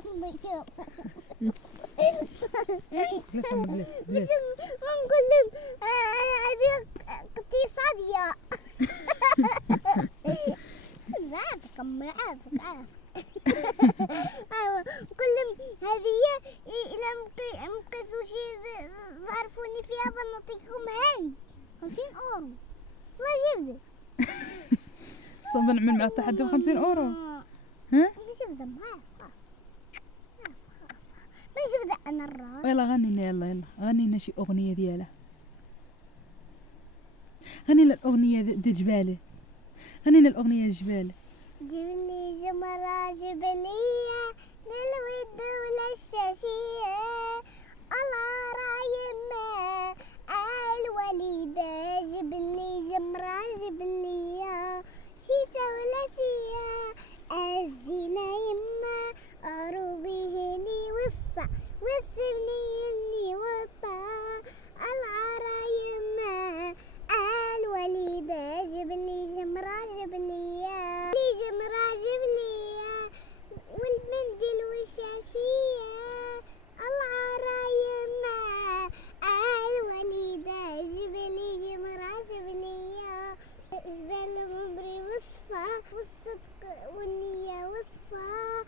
بس ما نقول لهم هذه اقتصادية. عافك أمي عافك. أيوة نقول لهم هذه إلا مقيسوا شي ظرفوني فيها بنعطيكم هاني 50€. والله جبدة. صبا نعمل مع التحدي ب50€. ها؟ جبدة معاك. ما جبدة أنا الراس. يلا غنينا يلا غنينا شي أغنية ديالها. غنينا الأغنية دي جبالة. غنينا الأغنية جبالة. جبلي جمرة جبلية للود والشاشية العرايم الوليدة. جبلي جمرة جبلية شيتا ولاسية الزينة يما عروبي هني وصا والسبني يلني وطا العرايم الوليدة. جبلي جمرة جبلية جمرة جبلية والمندل والشاشية العرايم الوليدة. جبلي جمرة جبلية جبال عمري وصفة والصدق والنية وصفة